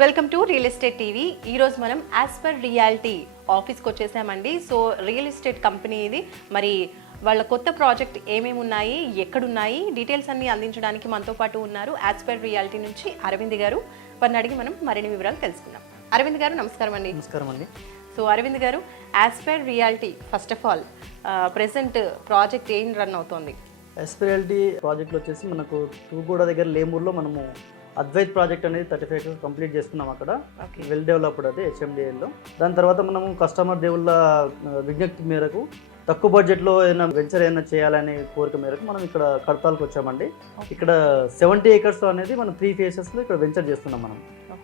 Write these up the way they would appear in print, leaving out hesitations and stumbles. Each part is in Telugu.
Welcome to real estate TV. ఈరోజు మనం యాజ్ పర్ రియాలిటీ ఆఫీస్కి వచ్చేసామండి. సో రియల్ ఎస్టేట్ కంపెనీ ఇది. మరి వాళ్ళ కొత్త ప్రాజెక్ట్ ఏమేమి ఉన్నాయి, ఎక్కడున్నాయి, డీటెయిల్స్ అన్ని అందించడానికి మనతో పాటు ఉన్నారు యాజ్ పర్ రియాలిటీ నుంచి అరవింద్ గారు. వారిని అడిగి మనం మరిన్ని వివరాలు తెలుసుకుందాం. అరవింద్ గారు నమస్కారం అండి. నమస్కారం అండి. సో అరవింద్ గారు, as per reality first of all present project ఏం రన్ అవుతోంది? ఎస్పిఎల్టీ ప్రాజెక్ట్లో వచ్చేసి మనకు తూగూడ దగ్గర లేమూరులో మనము అద్వైత్ ప్రాజెక్ట్ అనేది 35 acres కంప్లీట్ చేసుకున్నాం. అక్కడ వెల్ డెవలప్డ్ అది హెచ్ఎండిఏలో. దాని తర్వాత మనము కస్టమర్ దేవుళ్ళ విజ్ఞప్తి మేరకు తక్కువ బడ్జెట్లో ఏదైనా వెంచర్ ఏదైనా చేయాలనే కోరిక మేరకు మనం ఇక్కడ కడతాలకు వచ్చామండి. ఇక్కడ 70 acres అనేది మనం 3 phases ఇక్కడ వెంచర్ చేస్తున్నాం. మనం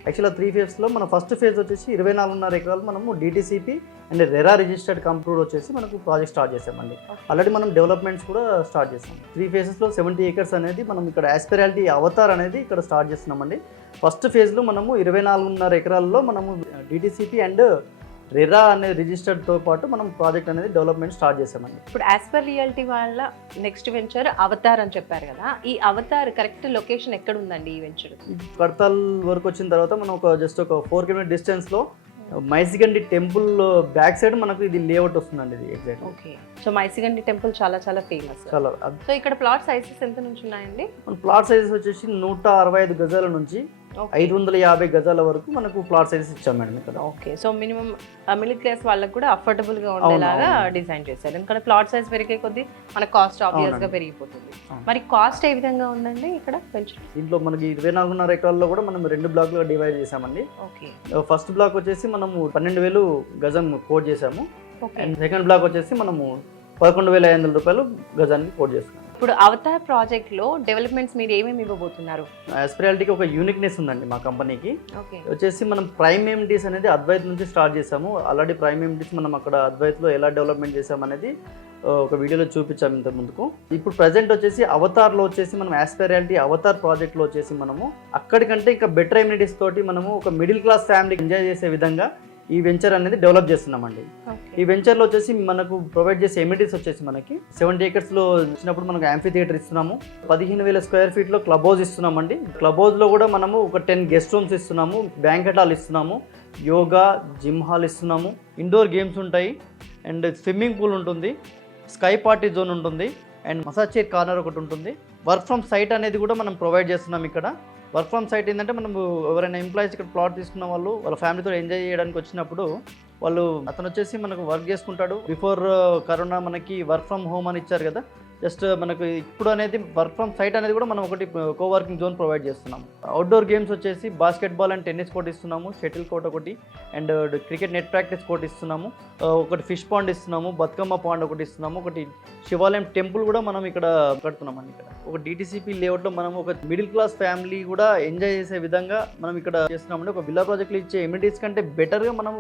యాక్చువల్గా 3 phases మన ఫస్ట్ ఫేజ్ వచ్చేసి 24.5 acres మనము DTCP and RERA registered computer వచ్చేసి మనకు ప్రాజెక్ట్ స్టార్ట్ చేసామండి. ఆల్రెడీ మనం డెవలప్మెంట్స్ కూడా స్టార్ట్ చేసాం. 3 phases 70 acres అనేది మనం ఇక్కడ యాస్పిరాలిటీ అవతార్ అనేది ఇక్కడ స్టార్ట్ చేస్తున్నామండి. ఫస్ట్ ఫేజ్లో మనము 24.5 acres మనము డిటిసిపి అండ్ రెరా అనే రిజిస్టర్డ్తో పాటు మనం ప్రాజెక్ట్ అనేది డెవలప్మెంట్ స్టార్ట్ చేసామండి. ఇప్పుడు యాజ్ పర్ రియాలిటీ వాళ్ళ నెక్స్ట్ వెంచర్ అవతార్ అని చెప్పారు కదా, ఈ అవతార్ కరెక్ట్ లొకేషన్ ఎక్కడ ఉందండి ఈ వెంచర్? కడతాల్ వరకు వచ్చిన తర్వాత మనం జస్ట్ ఒక 4 km డిస్టెన్స్లో మైసిగండి టెంపుల్ బ్యాక్ సైడ్ మనకు ఇది లేఅవుట్ వస్తుందండి. ఇది exact. Okay. So Maisigandi temple చాలా చాలా ఫేమస్. చాలా. సో ఇక్కడ ప్లాట్ సైజెస్ ఎంత నుంచి ఉన్నాయండి? మన ప్లాట్ సైజెస్ వచ్చేసి 165 గజాల నుంచి 550 గజాల వరకు మనకు ప్లాట్ సైజెస్ ఇచ్చాం మేడం ఇక్కడ. Okay. So minimum middle class వాళ్ళకి కూడా అఫోర్డబుల్ గా ఉండేలాగా డిజైన్ చేశారు. ఎందుకంటే ప్లాట్ సైజ్ పెరిగే కొద్దీ మన కాస్ట్ ఆబ్వియస్ గా పెరిగిపోతుంది. మరి కాస్ట్ ఏ విధంగా ఉందండి ఇక్కడ వెంచర్? దీంట్లో మనకి 24.5 acres కూడా మనం 2 బ్లాక్లుగా డివైడ్ చేసామండి. ఓకే. ఫస్ట్ బ్లాక్ వచ్చేసి మనము 12,000 గజం కోట్ చేసాము. అండ్ సెకండ్ బ్లాక్ వచ్చేసి మనము 11,500 రూపాయలు గజానికి కోట్ చేస్తున్నాం. ఇప్పుడు అవతార్ ప్రాజెక్ట్ లో డెవలప్మెంట్స్ మీరు ఏమేమి ఇవ్వబోతున్నారు? యాస్పిరాలిటీకి ఒక యూనిక్నెస్ ఉందండి మా కంపెనీకి. వచ్చేసి మనం ప్రైమ్ ఎమ్డిస్ అనేది అద్వైత్ నుంచి స్టార్ట్ చేసాము. ఆల్రెడీ ప్రైమ్ ఎమ్డిస్ మనం అక్కడ అద్వైత్లో ఎలా డెవలప్మెంట్ చేసామనేది ఒక వీడియోలో చూపించాము ఇంత ముందుకు. ఇప్పుడు ప్రజెంట్ వచ్చేసి అవతార్లో వచ్చేసి మనం యాస్పిరాలిటీ అవతార్ ప్రాజెక్ట్లో వచ్చేసి మనము అక్కడికంటే ఇంకా బెటర్ ఎమ్యూనిటీస్ తోటి మనము ఒక మిడిల్ క్లాస్ ఫ్యామిలీకి ఎంజాయ్ చేసే విధంగా ఈ వెంచర్ అనేది డెవలప్ చేస్తున్నామండి. ఈ వెంచర్లో వచ్చేసి మనకు ప్రొవైడ్ చేసే ఎమ్యూనిటీస్ వచ్చేసి మనకి 70 acres ఇచ్చినప్పుడు మనకు యాంఫీ థియేటర్ ఇస్తున్నాము. 15,000 square feet క్లబ్ హౌస్ ఇస్తున్నామండి. క్లబ్ హౌస్లో కూడా మనము ఒక 10 గెస్ట్ రూమ్స్ ఇస్తున్నాము, బ్యాంకెట్ హాల్ ఇస్తున్నాము, యోగా జిమ్ హాల్ ఇస్తున్నాము, ఇండోర్ గేమ్స్ ఉంటాయి, అండ్ స్విమ్మింగ్ పూల్ ఉంటుంది, స్కై పార్టీ జోన్ ఉంటుంది, అండ్ మసాజ్ చైర్ కార్నర్ ఒకటి ఉంటుంది. వర్క్ ఫ్రమ్ సైట్ అనేది కూడా మనం ప్రొవైడ్ చేస్తున్నాం ఇక్కడ. వర్క్ ఫ్రమ్ సైట్ ఏంటంటే మనం ఎవరైనా ఎంప్లాయీస్ ఇక్కడ ప్లాట్ తీసుకున్న వాళ్ళు వాళ్ళ ఫ్యామిలీతో ఎంజాయ్ చేయడానికి వచ్చినప్పుడు అతను వచ్చేసి మనకు వర్క్ చేసుకుంటాడు. బిఫోర్ కరోనా మనకి వర్క్ ఫ్రమ్ హోమ్ అని ఇచ్చారు కదా, జస్ట్ మనకు ఇప్పుడు అనేది వర్క్ ఫ్రమ్ సైట్ అనేది కూడా మనం ఒకటి కోవర్కింగ్ జోన్ ప్రొవైడ్ చేస్తున్నాము. అవుట్డోర్ గేమ్స్ వచ్చేసి బాస్కెట్బాల్ అండ్ టెన్నిస్ కోర్ట్ ఇస్తున్నాము, షటిల్ కోర్ట్ ఒకటి, and cricket net practice court ఇస్తున్నాము, ఒకటి ఫిష్ పాండ్ ఇస్తున్నాము, బతుకమ్మ పాండ్ ఒకటి ఇస్తున్నాము, ఒకటి శివాలయం టెంపుల్ కూడా మనం ఇక్కడ కడుతున్నామండి. ఇక్కడ ఒక డిటిసిపి లేఅవుట్లో మనం ఒక మిడిల్ క్లాస్ ఫ్యామిలీ కూడా ఎంజాయ్ చేసే విధంగా మనం ఇక్కడ చేస్తున్నామండి. ఒక విల్లా ప్రాజెక్ట్లో ఇచ్చే ఎమ్యూనిటీస్ కంటే బెటర్గా మనం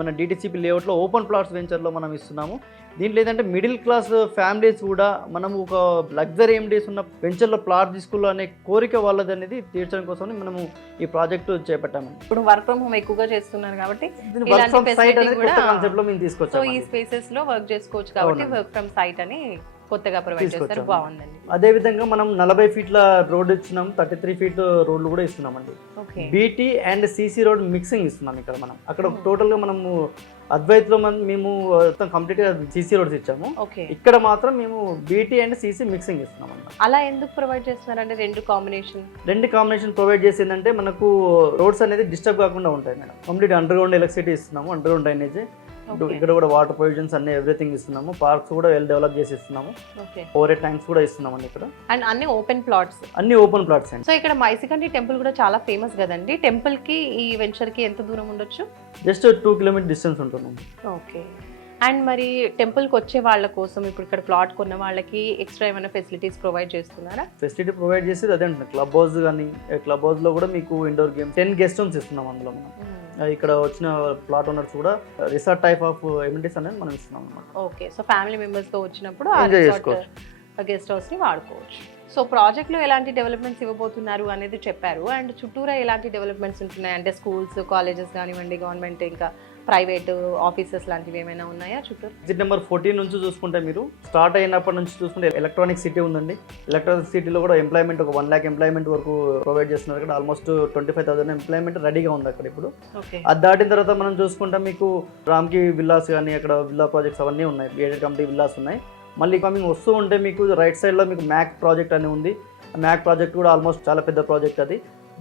మన డిటిసిపి లేఅవుట్లో ఓపెన్ ప్లాట్స్ వెంచర్లో మనం ఇస్తున్నాము. దీంట్లో ఏంటంటే మిడిల్ క్లాస్ ఫ్యామిలీస్ కూడా మనము ఒక లగ్జరీ ఎమ్యూనిటీస్ ఉన్న వెంచర్లో ప్లాట్ తీసుకోవాలి అనే కోరిక వాళ్ళది అనేది తీర్చడం కోసం మనము ఈ ప్రాజెక్ట్ చేపట్టాము. ఇప్పుడు వర్క్ ఫ్రమ్ హోమ్ ఎక్కువగా చేస్తున్నారు కాబట్టి సో ఈ స్పేసెస్ లో వర్క్ చేసుకోవచ్చు కాబట్టి వర్క్ ఫ్రమ్ సైట్ అని కొత్తగా ప్రొవైడ్ చేస్తారు. బాగుందండి. అదే విధంగా మనం 40 feet రోడ్ ఇచ్చినాం, 33 feet రోడ్లు కూడా ఇస్తున్నామండి. BT and CC road mixing ఇస్తున్నాం ఇక్కడ. మనం అక్కడ టోటల్ గా మనము అద్వైత్లో మేము కంప్లీట్ గా సిసి రోడ్స్ ఇచ్చాము. ఇక్కడ మాత్రం మేము బీటీ అండ్ సిసి మిక్సింగ్ ఇస్తున్నాం అన్నమాట. అలా ఎందుకు ప్రొవైడ్ చేస్తున్నారంటే రెండు కాంబినేషన్ ప్రొవైడ్ చేసిందంటే మనకు రోడ్స్ అనేది డిస్టర్బ్ కాకుండా ఉంటాయి madam. Complete under ground electricity ఇస్తున్నాము, అండర్ గ్రౌండ్ డ్రైనేజ్, ఇక్కడ కూడా వాటర్ ప్రొవిజన్స్ అన్ని ఎవ్రీథింగ్ ఇస్తున్నాము. పార్క్స్ కూడా వెల్ డెవలప్ చేసి ఇస్తున్నాము. ఓవర్ ట్యాంక్స్ కూడా ఇస్తున్నాము ఇక్కడ. అండ్ అన్ని ఓపెన్ ప్లాట్స్ అండి. సో ఇక్కడ మైసిగండి టెంపుల్ కూడా చాలా ఫేమస్ కదండి. టెంపుల్ కి ఈ వెంచర్ కి ఎంత దూరం ఉండొచ్చు? జస్ట్ 2 km డిస్టెన్స్ ఉంటుంది. ఓకే. అండ్ మరి టెంపుల్కి వచ్చే వాళ్ళ కోసం ఇప్పుడు ఇక్కడ ప్లాట్ కొన్న వాళ్ళకి ఎక్స్ట్రా ఏమైనా ఫెసిలిటీస్ ప్రొవైడ్ చేస్తున్నారా? ఫెసిలిటీ ప్రొవైడ్ చేసేది అదే అంటున్నా, క్లబ్ హౌస్ కానీ, క్లబ్ హౌస్లో కూడా మీకు ఇండోర్ గేమ్ 10 గెస్ట్ రూమ్స్ ఇస్తున్నాం. అందులో మనం ఇక్కడ వచ్చిన ప్లాట్ ఓనర్స్ కూడా రిసార్ట్ టైప్ ఆఫ్ ఎమ్యూనిటీస్ అనేది మనం ఇస్తున్నాం అన్నమాట. ఓకే. సో ఫ్యామిలీ మెంబర్స్తో వచ్చినప్పుడు గెస్ట్ హౌస్ని వాడుకోవచ్చు. సో ప్రాజెక్ట్లో ఎలాంటి డెవలప్మెంట్స్ ఇవ్వబోతున్నారు అనేది చెప్పారు. అండ్ చుట్టూరా ఎలాంటి డెవలప్మెంట్స్ ఉంటున్నాయి అంటే స్కూల్స్, కాలేజెస్ కానివ్వండి, గవర్నమెంట్ ఇంకా ప్రైవేట్ ఆఫీసెస్ లాంటివి ఏమైనా ఉన్నాయా చుట్టూ? ఎగ్జిట్ నెంబర్ 14 నుంచి చూసుకుంటే మీరు స్టార్ట్ అయినప్పటి నుంచి చూసుకుంటే ఎలక్ట్రానిక్ సిటీ ఉందండి. ఎలక్ట్రానిక్ సిటీలో కూడా ఎంప్లాయ్మెంట్ ఒక 1 lakh ఎంప్లాయ్మెంట్ వరకు ప్రొవైడ్ చేస్తున్నారు. అక్కడ ఆల్మోస్ట్ 25,000 ఎంప్లాయ్మెంట్ రెడీగా ఉంది అక్కడ ఇప్పుడు. అది దాటిన తర్వాత మనం చూసుకుంటే మీకు రామ్కి విల్లాస్ కానీ అక్కడ విల్లా ప్రాజెక్ట్స్ అవన్నీ ఉన్నాయి, గేటెడ్ కంపెనీ విల్లాస్ ఉన్నాయి. మళ్ళీ కమింగ్ వస్తూ ఉంటే మీకు రైట్ సైడ్లో మీకు మ్యాక్ ప్రాజెక్ట్ అని ఉంది. మ్యాక్ ప్రాజెక్ట్ కూడా ఆల్మోస్ట్ చాలా పెద్ద ప్రాజెక్ట్ అది.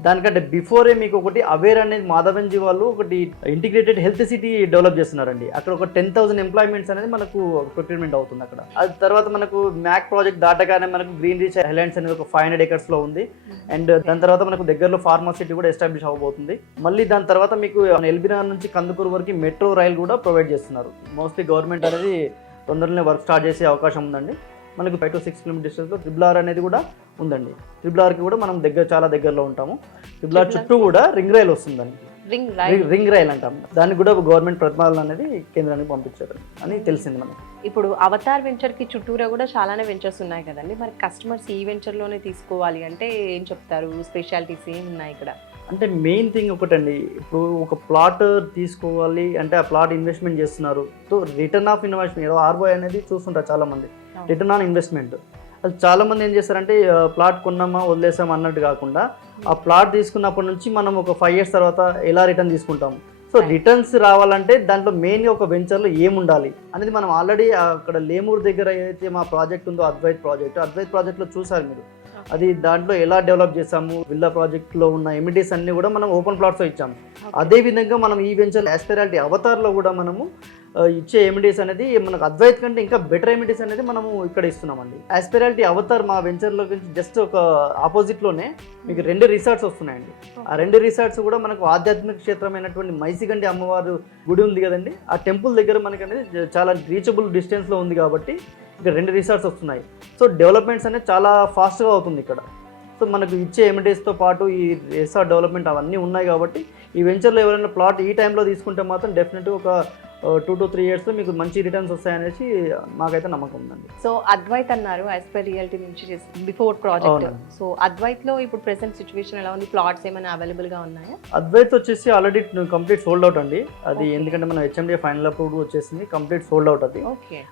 దానికంటే బిఫోరే మీకు ఒకటి అవేర్ అనేది మాధవన్జీ వాళ్ళు ఒకటి ఇంటిగ్రేటెడ్ హెల్త్ సిటీ డెవలప్ చేస్తున్నారండి. అక్కడ ఒక 10,000 ఎంప్లాయ్మెంట్స్ అనేది మనకు ప్రొక్యూర్మెంట్ అవుతుంది అక్కడ. అది తర్వాత మనకు మ్యాక్ ప్రాజెక్ట్ దాటగానే మనకు గ్రీన్ రీచ్ హైలాండ్స్ అనేది ఒక 500 acres లో ఉంది. అండ్ దాని తర్వాత మనకు దగ్గరలో ఫార్మా సిటీ కూడా ఎస్టాబ్లిష్ అవ్వబోతుంది. మళ్ళీ దాని తర్వాత మీకు ఎల్బీనగర్ నుంచి కందుకూరు వరకు మెట్రో రైల్ కూడా ప్రొవైడ్ చేస్తున్నారు. మోస్ట్లీ గవర్నమెంట్ అనేది తొందరలోనే వర్క్ స్టార్ట్ చేసే అవకాశం ఉందండి. మనకు 5 to 6 kilometers డిస్టెన్స్లో RRR అనేది కూడా ఉందండి. RRRకి కూడా మనం చాలా దగ్గరలో ఉంటాము. RRR చుట్టూ కూడా రింగ్ రైల్ వస్తుంది. దానికి రింగ్ రైల్ అంటాం. దానికి కూడా గవర్నమెంట్ ప్రతిపాదన అనేది కేంద్రానికి పంపించారు అని తెలిసింది మనకి. ఇప్పుడు అవతార్ వెంచర్కి చుట్టూరా కూడా చాలానే వెంచర్స్ ఉన్నాయి కదండి. మరి కస్టమర్స్ ఈ వెంచర్లోనే తీసుకోవాలి అంటే ఏం చెప్తారు? స్పెషాలిటీస్ ఏమి ఉన్నాయి ఇక్కడ? అంటే మెయిన్ థింగ్ ఒకటండి, ఇప్పుడు ఒక ప్లాట్ తీసుకోవాలి అంటే ఆ ప్లాట్ ఇన్వెస్ట్మెంట్ చేస్తున్నారు. సో రిటర్న్ ఆఫ్ ఇన్వెస్ట్మెంట్ ఏదో ROI అనేది చూస్తుంటారు చాలామంది. రిటర్న్ ఆన్ ఇన్వెస్ట్మెంట్ అది చాలామంది ఏం చేస్తారంటే ప్లాట్ కొన్నామా వదిలేసామా అన్నట్టు కాకుండా ఆ ప్లాట్ తీసుకున్నప్పటి నుంచి మనం ఒక 5 years తర్వాత ఎలా రిటర్న్ తీసుకుంటాము. సో రిటర్న్స్ రావాలంటే దాంట్లో మెయిన్గా ఒక వెంచర్లో ఏముండాలి అనేది మనం ఆల్రెడీ అక్కడ లేమూరు దగ్గర ఏదైతే మా ప్రాజెక్ట్ ఉందో అద్వైత్ ప్రాజెక్ట్లో చూసారు మీరు. అది దాంట్లో ఎలా డెవలప్ చేసాము, విల్లా ప్రాజెక్ట్లో ఉన్న ఎమిటీస్ అన్ని కూడా మనం ఓపెన్ ప్లాట్స్లో ఇచ్చాము. అదేవిధంగా మనం ఈ వెంచర్ ఆస్పిరాలిటీ అవతార్లో కూడా మనము ఇచ్చే ఎమిటీస్ అనేది మనకు అద్వైత్ కంటే ఇంకా బెటర్ ఎమిటీస్ అనేది మనము ఇక్కడ ఇస్తున్నామండి. ఆస్పిరాలిటీ అవతార్ మా వెంచర్లో జస్ట్ ఒక ఆపోజిట్లోనే మీకు 2 రిసార్ట్స్ వస్తున్నాయండి. ఆ 2 రిసార్ట్స్ కూడా మనకు ఆధ్యాత్మిక క్షేత్రమైనటువంటి మైసిగండి అమ్మవారు గుడి ఉంది కదండి, ఆ టెంపుల్ దగ్గర మనకి అనేది చాలా రీచబుల్ డిస్టెన్స్లో ఉంది కాబట్టి ఇక్కడ 2 రిసార్ట్స్ వస్తున్నాయి. సో డెవలప్మెంట్స్ అనేది చాలా ఫాస్ట్గా అవుతుంది ఇక్కడ. సో మనకు ఇచ్చే ఎమిటీస్తో పాటు ఈ రిసార్ట్ డెవలప్మెంట్ అవన్నీ ఉన్నాయి కాబట్టి ఈ వెంచర్లో ఎవరైనా ప్లాట్ ఈ టైంలో తీసుకుంటే మాత్రం డెఫినెట్గా ఒక 2 to 3 yearsలో మీకు మంచి రిటర్న్స్ వస్తాయనేసి మాకైతే నమ్మకం ఉందండి. సో అద్వైత్ అన్నారు ఆస్పైర్ రియాలిటీ నుంచి బిఫోర్ ప్రాజెక్ట్. సో అద్వైత్లో ఇప్పుడు ప్రెసెంట్ సిచ్యువేషన్ ఎలా ఉంది? ప్లాట్స్ ఏమైనా అవైలబుల్గా ఉన్నాయా? అద్వైత్ వచ్చేసి ఆల్రెడీ కంప్లీట్ సోల్డ్ అవుట్ అండి. అది ఎందుకంటే మన HMDA ఫైనల్ అప్రూవ్ వచ్చేసింది, కంప్లీట్ సోల్డ్ అవుట్ అది.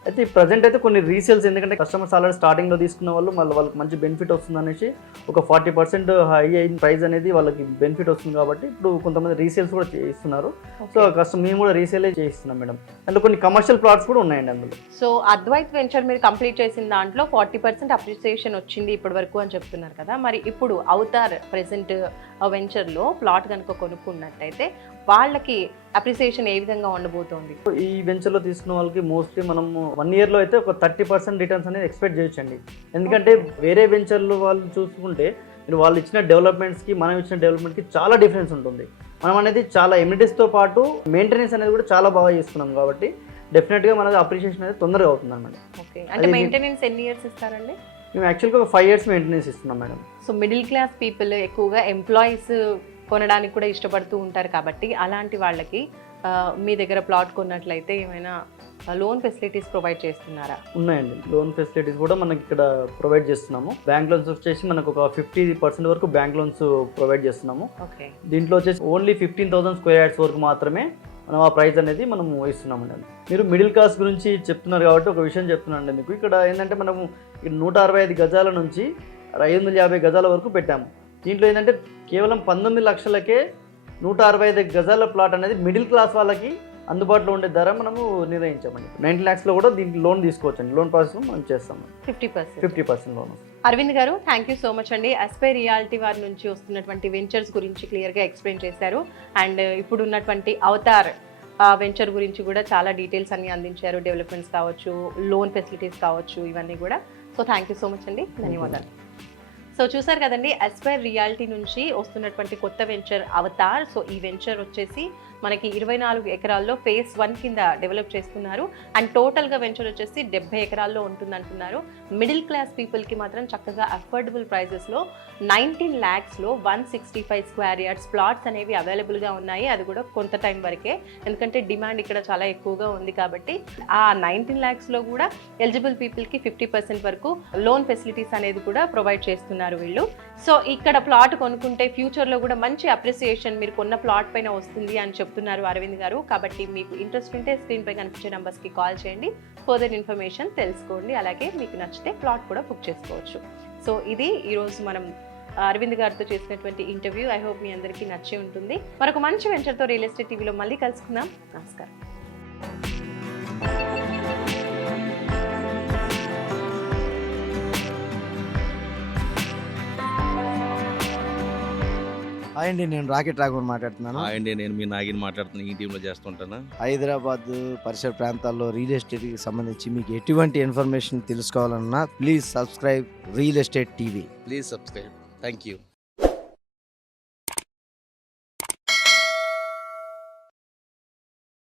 అయితే ప్రజెంట్ అయితే కొన్ని రీసేల్స్, ఎందుకంటే కస్టమర్స్ ఆల్రెడీ స్టార్టింగ్లో తీసుకున్న వాళ్ళు మళ్ళీ వాళ్ళకి మంచి బెనిఫిట్ వస్తుంది అనేసి ఒక 40% హై అయిన ప్రైస్ అనేది వాళ్ళకి బెనిఫిట్ వస్తుంది కాబట్టి ఇప్పుడు కొంతమంది రీసేల్స్ కూడా చేస్తున్నారు. సో మేము కూడా రీసేలే చేయిస్తున్నాం మేడం. అందులో కొన్ని కమర్షియల్ ప్లాట్స్ కూడా ఉన్నాయండి అందులో. సో అద్వైత్ వెంచర్ మీరు కంప్లీట్ చేసిన దాంట్లో 40% అప్రిసియేషన్ వచ్చింది ఇప్పటి వరకు అని చెప్తున్నారు కదా. మరి ఇప్పుడు అవతార్ ప్రెసెంట్ వెంచర్లో ప్లాట్ కనుక కొనుక్కున్నట్టయితే వాళ్ళకి అప్రిసియేషన్ ఏ విధంగా ఉండబోతోంది? ఈ వెంచర్లో తీసుకున్న వాళ్ళకి మోస్ట్లీ మనం 1 yearలో అయితే ఒక 30% రిటర్న్స్ అనేది ఎక్స్పెక్ట్ చేయొచ్చండి. ఎందుకంటే వేరే వెంచర్లు వాళ్ళు చూసుకుంటే మీరు వాళ్ళు ఇచ్చిన డెవలప్మెంట్స్కి మనం ఇచ్చిన డెవలప్మెంట్కి చాలా డిఫరెన్స్ ఉంటుంది. మనం అనేది చాలా ఎమినిటీస్తో పాటు మెయింటెనెన్స్ అనేది కూడా చాలా బాగా చేస్తున్నాం కాబట్టి డెఫినెట్గా మనది అప్రిషియేషన్ అనేది తొందరగా అవుతుంది అన్నమాట. ఓకే, అంటే మెయింటెనెన్స్ ఎన్ని ఇయర్స్ ఇస్తారండి? మేము యాక్చువల్గా ఒక 5 years మెయింటెనెన్స్ ఇస్తున్నాం madam. So middle class people ఎక్కువగా ఎంప్లాయీస్ కొనడానికి కూడా ఇష్టపడుతూ ఉంటారు కాబట్టి అలాంటి వాళ్ళకి మీ దగ్గర ప్లాట్ కొన్నట్లయితే ఏమైనా లోన్ ఫెసిలిటీస్ ప్రొవైడ్ చేస్తున్నారా? ఉన్నాయండి, లోన్ ఫెసిలిటీస్ కూడా మనకి ఇక్కడ ప్రొవైడ్ చేస్తున్నాము. బ్యాంక్ లోన్స్ వచ్చేసి మనకు ఒక 50% వరకు బ్యాంక్ లోన్స్ ప్రొవైడ్ చేస్తున్నాము. ఓకే, దీంట్లో వచ్చేసి ఓన్లీ 15,000 square yards వరకు మాత్రమే మనం ఆ ప్రైస్ అనేది మనం ఇస్తున్నామండి. మీరు మిడిల్ క్లాస్ గురించి చెప్తున్నారు కాబట్టి ఒక విషయం చెప్తున్నానండి మీకు. ఇక్కడ ఏంటంటే మనము 165 గజాల నుంచి 550 గజాల వరకు పెట్టాము. దీంట్లో ఏంటంటే కేవలం 19 లక్షలకే 165 గజాల ప్లాట్ అనేది మిడిల్ క్లాస్ వాళ్ళకి అందుబాటులో ఉండే ధర మనము నిర్ణయించామండి. 90 lakhsలో కూడా దీనికి లోన్ తీసుకోవచ్చండి. లోన్ ప్రాసెస్ మనం చేస్తాము 50% లోన్. అరవింద్ గారు, థ్యాంక్ యూ సో మచ్ అండి. ఆస్పైర్ రియాలిటీ వారి నుంచి వస్తున్నటువంటి వెంచర్స్ గురించి క్లియర్గా ఎక్స్ప్లెయిన్ చేశారు. అండ్ ఇప్పుడు ఉన్నటువంటి అవతార్ వెంచర్ గురించి కూడా చాలా డీటెయిల్స్ అన్ని అందించారు. డెవలప్మెంట్స్ కావచ్చు, లోన్ ఫెసిలిటీస్ కావచ్చు, ఇవన్నీ కూడా. So thank you so much అండి, ధన్యవాదాలు. సో చూసారు కదండి, ఆస్పైర్ రియాలిటీ నుంచి వస్తున్నటువంటి కొత్త వెంచర్ అవతార్. సో ఈ వెంచర్ వచ్చేసి మనకి 24 ఎకరాల్లో phase 1 కింద డెవలప్ చేస్తున్నారు. అండ్ టోటల్గా వెంచర్ వచ్చేసి 70 ఎకరాల్లో ఉంటుందంటున్నారు. మిడిల్ క్లాస్ పీపుల్కి మాత్రం చక్కగా అఫోర్డబుల్ ప్రైజెస్లో 19 lakhsలో 165 square yards ప్లాట్స్ అనేవి అవైలబుల్గా ఉన్నాయి. అది కూడా కొంత టైం వరకే, ఎందుకంటే డిమాండ్ ఇక్కడ చాలా ఎక్కువగా ఉంది కాబట్టి. ఆ 19 lakhsలో కూడా ఎలిజిబుల్ పీపుల్కి 50% వరకు లోన్ ఫెసిలిటీస్ అనేది కూడా ప్రొవైడ్ చేస్తున్నారు వీళ్ళు. సో ఇక్కడ ప్లాట్ కొనుక్కుంటే ఫ్యూచర్లో కూడా మంచి అప్రిసియేషన్ మీరు కొన్న ప్లాట్ పైన వస్తుంది అని చెప్తున్నారు అరవింద్ గారు. కాబట్టి మీకు ఇంట్రెస్ట్ ఉంటే స్క్రీన్పై కనిపించే నెంబర్స్కి కాల్ చేయండి, ఫర్దర్ ఇన్ఫర్మేషన్ తెలుసుకోండి. అలాగే మీకు నచ్చితే ప్లాట్ కూడా బుక్ చేసుకోవచ్చు. సో ఇది ఈరోజు మనం అరవింద్ గారితో చేసినటువంటి ఇంటర్వ్యూ. ఐ హోప్ మీ అందరికీ నచ్చే ఉంటుంది. మరొక మంచి వెంచర్తో రియల్ ఎస్టేట్ టీవీలో మళ్ళీ కలుసుకుందాం. నమస్కారం. హాయ్ అండి, నేను రాకెట్ రాఘవన్ మాట్లాడుతున్నాను. హాయ్ అండి, నేను మీ నాగిని మాట్లాడుతున్నాను. ఈ టీంలో చేస్తుంటాను. హైదరాబాద్ పరిసర ప్రాంతాల్లో రియల్ ఎస్టేట్కి సంబంధించి మీకు ఎటువంటి ఇన్ఫర్మేషన్ తెలుసుకోవాలన్నా please subscribe real estate TV. Please subscribe. Thank you.